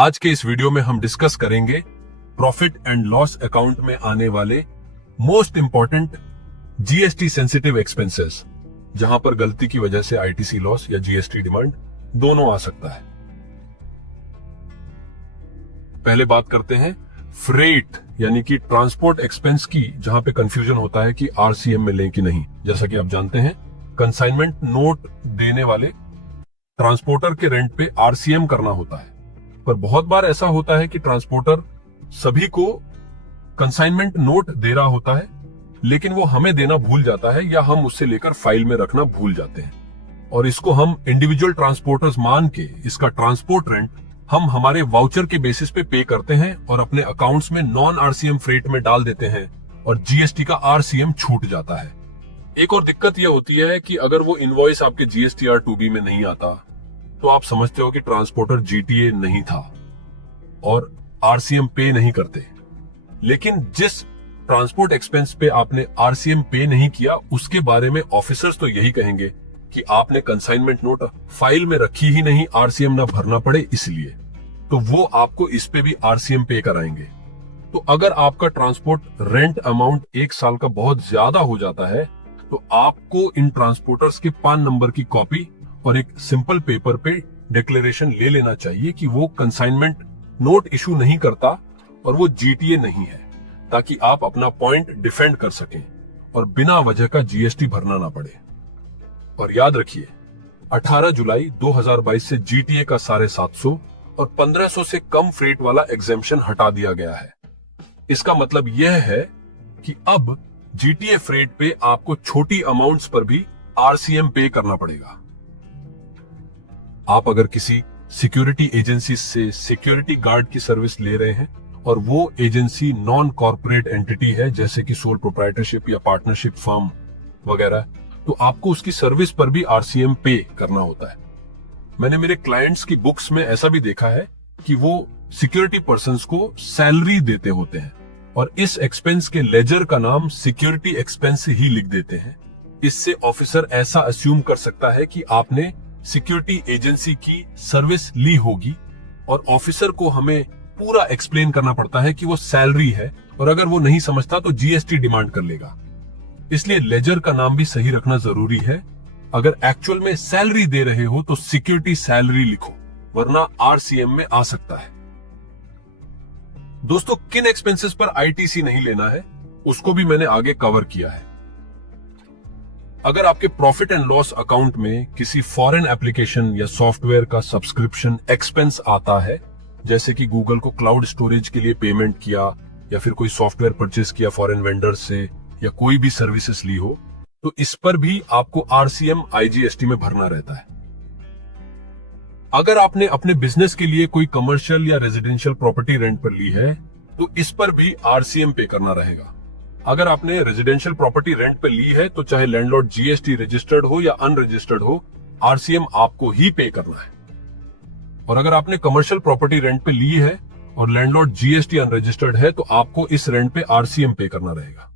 आज के इस वीडियो में हम डिस्कस करेंगे प्रॉफिट एंड लॉस अकाउंट में आने वाले most important GST sensitive expenses, जहां पर गलती की वजह से आईटीसी लॉस या जीएसटी डिमांड दोनों आ सकता है। पहले बात करते हैं फ्रेट यानी कि ट्रांसपोर्ट एक्सपेंस की, जहां पे कंफ्यूजन होता है कि आरसीएम में लें कि नहीं। जैसा कि आप जानते हैं, कंसाइनमेंट नोट देने वाले ट्रांसपोर्टर के रेंट पे आरसीएम करना होता है, पर बहुत बार ऐसा होता है कि ट्रांसपोर्टर सभी को कंसाइनमेंट नोट दे रहा होता है, लेकिन वो हमें देना भूल जाता है या हम उससे लेकर फाइल में रखना भूल जाते हैं, और इसको हम इंडिविजुअल ट्रांसपोर्टर्स मान के इसका ट्रांसपोर्ट रेंट हम हमारे वाउचर के बेसिस पे पे करते हैं और अपने अकाउंट्स में नॉन आरसीएम फ्रेट में डाल देते हैं और जीएसटी का आरसीएम छूट जाता है। एक और दिक्कत यह होती है कि अगर वो इनवॉइस आपके जीएसटीआर 2B में नहीं आता तो आप समझते हो कि ट्रांसपोर्टर जीटीए नहीं था और आरसीएम पे नहीं करते, लेकिन जिस ट्रांसपोर्ट एक्सपेंस पे आपने आरसीएम पे नहीं किया उसके बारे में ऑफिसर्स तो यही कहेंगे कि आपने कंसाइनमेंट नोट फाइल में रखी ही नहीं, आरसीएम ना भरना पड़े इसलिए, तो वो आपको इस पे भी आरसीएम पे कराएंगे। तो अगर आपका ट्रांसपोर्ट रेंट अमाउंट 1 साल का बहुत ज्यादा हो जाता है तो आपको इन ट्रांसपोर्टर्स के पान नंबर की कॉपी और एक सिंपल पेपर पे डिक्लेरेशन ले लेना चाहिए कि वो कंसाइनमेंट नोट इशू नहीं करता और वो जीटीए नहीं है, ताकि आप अपना पॉइंट डिफेंड कर सकें और बिना वजह का जीएसटी भरना ना पड़े। और याद रखिए, 18 जुलाई 2022 से जीटीए का 750 और 1500 से कम फ्रेट वाला एग्जेम्पशन हटा दिया गया है। इसका मतलब यह है कि अब जीटीए फ्रेट पे आपको छोटी अमाउंट्स पर भी आरसीएम पे करना पड़ेगा। आप अगर किसी सिक्योरिटी एजेंसी से सिक्योरिटी गार्ड की सर्विस ले रहे हैं और वो एजेंसी नॉन कॉर्पोरेट एंटिटी है, जैसे कि सोल प्रोप्राइटरशिप या पार्टनरशिप फर्म वगैरह, तो आपको उसकी सर्विस पर भी आरसीएम पे करना होता है। मैंने मेरे क्लाइंट्स की बुक्स में ऐसा भी देखा है कि वो सिक्योरिटी पर्संस को सैलरी देते होते हैं और इस एक्सपेंस के लेजर का नाम सिक्योरिटी एक्सपेंस ही लिख देते हैं। इससे ऑफिसर ऐसा अस्यूम कर सकता है कि आपने सिक्योरिटी एजेंसी की सर्विस ली होगी, और ऑफिसर को हमें पूरा एक्सप्लेन करना पड़ता है कि वो सैलरी है, और अगर वो नहीं समझता तो जीएसटी डिमांड कर लेगा। इसलिए लेजर का नाम भी सही रखना जरूरी है। अगर एक्चुअल में सैलरी दे रहे हो तो सिक्योरिटी सैलरी लिखो, वरना आरसीएम में आ सकता है। दोस्तों, किन एक्सपेंसेस पर आईटीसी नहीं लेना है उसको भी मैंने आगे कवर किया है। अगर आपके प्रॉफिट एंड लॉस अकाउंट में किसी फॉरेन एप्लीकेशन या सॉफ्टवेयर का सब्सक्रिप्शन एक्सपेंस आता है, जैसे कि गूगल को क्लाउड स्टोरेज के लिए पेमेंट किया या फिर कोई सॉफ्टवेयर परचेस किया फॉरेन वेंडर से या कोई भी सर्विसेज ली हो, तो इस पर भी आपको आरसीएम आईजीएसटी में भरना रहता है। अगर आपने अपने बिजनेस के लिए कोई कमर्शियल या रेजिडेंशियल प्रॉपर्टी रेंट पर ली है तो इस पर भी आरसीएम पे करना रहेगा। अगर आपने रेजिडेंशियल प्रॉपर्टी रेंट पे ली है तो चाहे लैंडलॉर्ड जीएसटी रजिस्टर्ड हो या अनरजिस्टर्ड हो, आरसीएम आपको ही पे करना है। और अगर आपने कमर्शियल प्रॉपर्टी रेंट पे ली है और लैंडलॉर्ड जीएसटी अनरजिस्टर्ड है तो आपको इस रेंट पे आरसीएम पे करना रहेगा।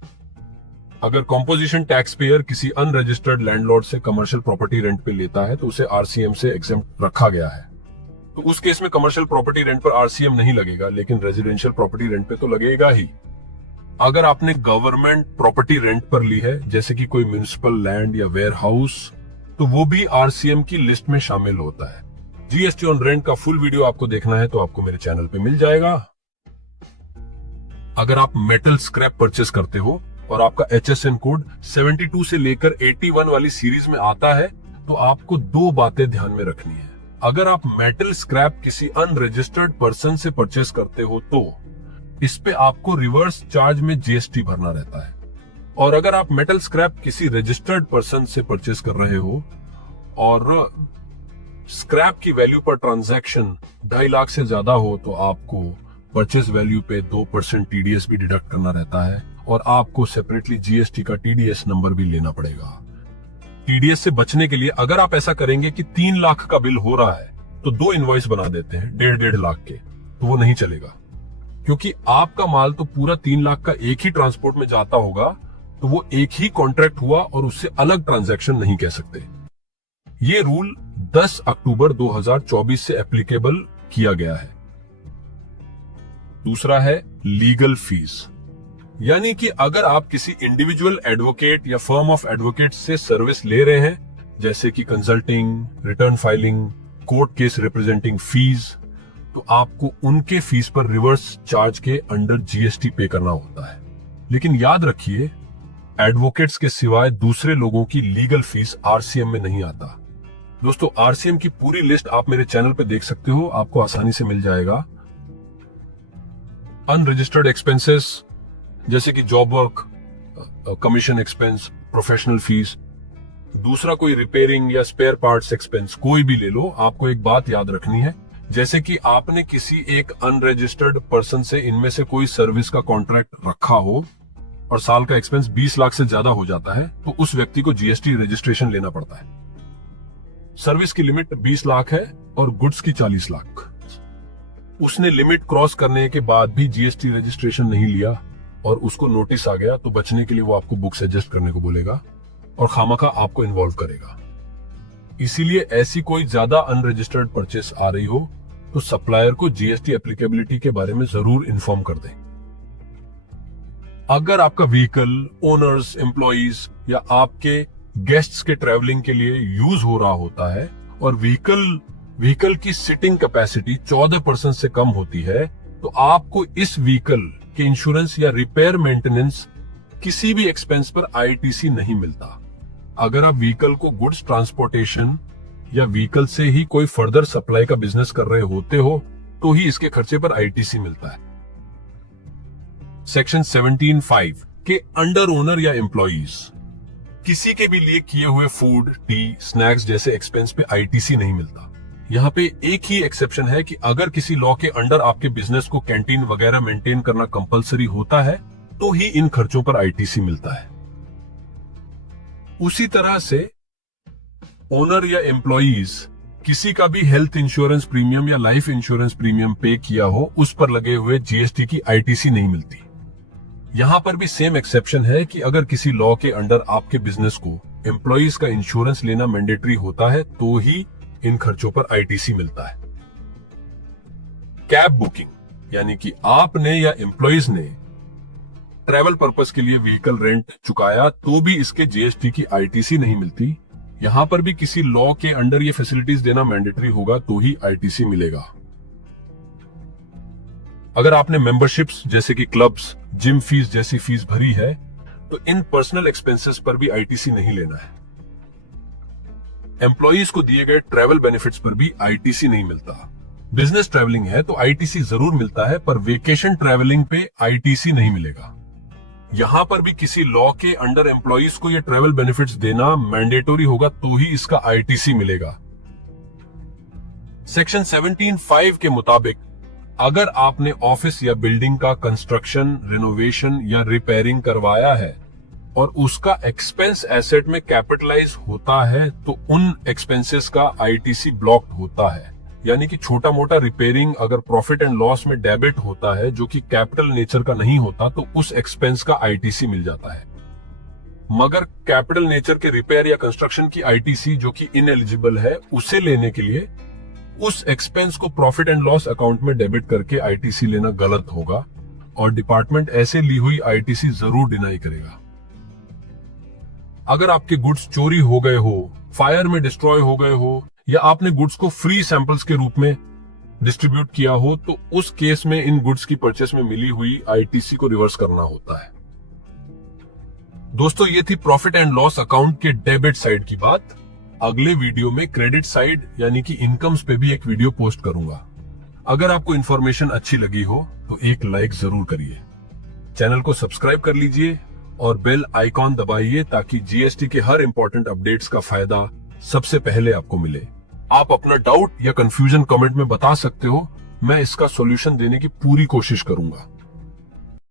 अगर कॉम्पोजिशन टैक्स पेयर किसी अनरजिस्टर्ड लैंडलॉर्ड से कमर्शियल प्रॉपर्टी रेंट पे लेता है तो उसे आरसीएम से एग्जेम्प्ट रखा गया है, तो उस केस में कमर्शियल प्रॉपर्टी रेंट पर आरसीएम नहीं लगेगा, लेकिन रेजिडेंशियल प्रॉपर्टी रेंट पे तो लगेगा ही। अगर आपने गवर्नमेंट प्रॉपर्टी रेंट पर ली है, जैसे कि कोई म्युनिसिपल लैंड या वेयर हाउस, तो वो भी आरसीएम की लिस्ट में शामिल होता है। जीएसटी ऑन रेंट का फुल वीडियो आपको देखना है तो आपको मेरे चैनल पे मिल जाएगा। अगर आप मेटल स्क्रैप परचेस करते हो और आपका HSN कोड 72 से लेकर 81 वाली सीरीज में आता है तो आपको 2 बातें ध्यान में रखनी है। अगर आप मेटल स्क्रैप किसी अनरजिस्टर्ड पर्सन से परचेस करते हो तो इस पे आपको रिवर्स चार्ज में जीएसटी भरना रहता है, और अगर आप मेटल स्क्रैप किसी रजिस्टर्ड पर्सन से परचेस कर रहे हो और स्क्रैप की वैल्यू पर ट्रांजैक्शन 2.5 लाख से ज्यादा हो तो आपको परचेस वैल्यू पे 2% टीडीएस भी डिडक्ट करना रहता है, और आपको सेपरेटली जीएसटी का टीडीएस नंबर भी लेना पड़ेगा। टीडीएस से बचने के लिए अगर आप ऐसा करेंगे कि 3 लाख का बिल हो रहा है तो 2 इनवॉइस बना देते हैं 1.5 लाख के, तो वो नहीं चलेगा, क्योंकि आपका माल तो पूरा 3 लाख का एक ही ट्रांसपोर्ट में जाता होगा, तो वो एक ही कॉन्ट्रैक्ट हुआ और उससे अलग ट्रांजैक्शन नहीं कह सकते। ये रूल 10 अक्टूबर 2024 से एप्लीकेबल किया गया है। दूसरा है लीगल फीस, यानी कि अगर आप किसी इंडिविजुअल एडवोकेट या फर्म ऑफ एडवोकेट से सर्विस ले रहे हैं, जैसे कि consulting, return filing, court case representing fees, तो आपको उनके फीस पर रिवर्स चार्ज के अंडर जीएसटी पे करना होता है। लेकिन याद रखिए, एडवोकेट्स के सिवाय दूसरे लोगों की लीगल फीस आरसीएम में नहीं आता। दोस्तों, आरसीएम की पूरी लिस्ट आप मेरे चैनल पे देख सकते हो, आपको आसानी से मिल जाएगा। अनरजिस्टर्ड एक्सपेंसेस जैसे कि job work, commission expense, professional fees, दूसरा कोई रिपेयरिंग या स्पेयर पार्ट्स एक्सपेंस, कोई भी ले लो। आपको एक बात याद रखनी है, जैसे कि आपने किसी एक अनरजिस्टर्ड पर्सन से इनमें से कोई सर्विस का कॉन्ट्रैक्ट रखा हो और साल का एक्सपेंस 20 लाख से ज्यादा हो जाता है, तो उस व्यक्ति को जीएसटी रजिस्ट्रेशन लेना पड़ता है। सर्विस की लिमिट 20 लाख है और गुड्स की 40 लाख। उसने लिमिट क्रॉस करने के बाद भी जीएसटी रजिस्ट्रेशन नहीं लिया और उसको नोटिस आ गया, तो बचने के लिए वो आपको बुक्स एडजस्ट करने को बोलेगा और खामखा आपको इन्वॉल्व करेगा। इसीलिए ऐसी कोई ज्यादा अनरजिस्टर्ड परचेस आ रही हो तो सप्लायर को जीएसटी एप्लीकेबिलिटी के बारे में जरूर इन्फॉर्म कर दें। अगर आपका व्हीकल ओनर्स, एम्प्लॉइज या आपके गेस्ट्स के ट्रैवलिंग के लिए यूज हो रहा होता है और व्हीकल की सिटिंग कैपेसिटी 14% से कम होती है, तो आपको इस व्हीकल के इंश्योरेंस या रिपेयर मेंटेनेंस किसी भी एक्सपेंस पर आईटीसी नहीं मिलता। अगर आप व्हीकल को गुड्स ट्रांसपोर्टेशन या व्हीकल से ही कोई फर्दर सप्लाई का बिजनेस कर रहे होते हो तो ही इसके खर्चे पर आईटीसी मिलता है। सेक्शन 17(5) के अंडर ओनर या एम्प्लॉइज किसी के भी लिए किए हुए फूड, टी, स्नैक्स जैसे एक्सपेंस पे आईटीसी नहीं मिलता। यहाँ पे एक ही एक्सेप्शन है कि अगर किसी लॉ के अंडर आपके बिजनेस को कैंटीन वगैरह मेंटेन करना कंपलसरी होता है तो ही इन खर्चों पर आईटीसी मिलता है। उसी तरह से ओनर या एम्प्लॉइज किसी का भी हेल्थ इंश्योरेंस प्रीमियम या लाइफ इंश्योरेंस प्रीमियम पे किया हो, उस पर लगे हुए जीएसटी की आईटीसी नहीं मिलती। यहां पर भी सेम एक्सेप्शन है कि अगर किसी लॉ के अंडर आपके बिजनेस को एम्प्लॉइज का इंश्योरेंस लेना मैंडेटरी होता है तो ही इन खर्चों पर आईटीसी मिलता है। कैब बुकिंग, यानी कि आपने या एम्प्लॉइज ने ट्रैवल पर्पस के लिए व्हीकल रेंट चुकाया तो भी इसके जीएसटी की आईटीसी नहीं मिलती। यहां पर भी किसी लॉ के अंडर ये फैसिलिटीज देना मैंडेटरी होगा तो ही आईटीसी मिलेगा। अगर आपने मेंबरशिप्स जैसे कि क्लब्स, जिम फीस जैसी फीस भरी है तो इन पर्सनल एक्सपेंसेस पर भी आईटीसी नहीं लेना है। एम्प्लॉइज को दिए गए ट्रैवल बेनिफिट्स पर भी आईटीसी नहीं मिलता। बिजनेस ट्रैवलिंग है तो आईटीसी जरूर मिलता है, पर वेकेशन ट्रैवलिंग पे आईटीसी नहीं मिलेगा। यहां पर भी किसी लॉ के अंडर एम्प्लॉइज को ये ट्रैवल बेनिफिट्स देना मैंडेटरी होगा तो ही इसका आईटीसी मिलेगा। सेक्शन 17(5) के मुताबिक अगर आपने ऑफिस या बिल्डिंग का कंस्ट्रक्शन, रिनोवेशन या रिपेयरिंग करवाया है और उसका एक्सपेंस एसेट में कैपिटलाइज होता है तो उन एक्सपेंसेस का आईटीसी ब्लॉक्ड होता है। यानी कि छोटा मोटा रिपेयरिंग अगर प्रॉफिट एंड लॉस में डेबिट होता है जो कि कैपिटल नेचर का नहीं होता तो उस एक्सपेंस का आईटीसी मिल जाता है। मगर कैपिटल नेचर के रिपेयर या कंस्ट्रक्शन की आईटीसी जो कि इनएलिजिबल है, उसे लेने के लिए उस एक्सपेंस को प्रॉफिट एंड लॉस अकाउंट में डेबिट करके आईटीसी लेना गलत होगा और डिपार्टमेंट ऐसे ली हुई आईटीसी जरूर डिनाई करेगा। अगर आपके गुड्स चोरी हो गए हो, फायर में डिस्ट्रॉय हो गए हो या आपने गुड्स को फ्री सैंपल्स के रूप में डिस्ट्रीब्यूट किया हो तो उस केस में इन गुड्स की परचेस में मिली हुई आईटीसी को रिवर्स करना होता है। दोस्तों, ये थी प्रॉफिट एंड लॉस अकाउंट के डेबिट साइड की बात। अगले वीडियो में क्रेडिट साइड यानी कि इनकम्स पे भी एक वीडियो पोस्ट करूंगा। अगर आपको इन्फॉर्मेशन अच्छी लगी हो तो एक लाइक जरूर करिए, चैनल को सब्सक्राइब कर लीजिए और बेल आइकॉन दबाइए ताकि जीएसटी के हर इंपॉर्टेंट अपडेट्स का फायदा सबसे पहले आपको मिले। आप अपना डाउट या कंफ्यूजन कमेंट में बता सकते हो, मैं इसका सॉल्यूशन देने की पूरी कोशिश करूंगा।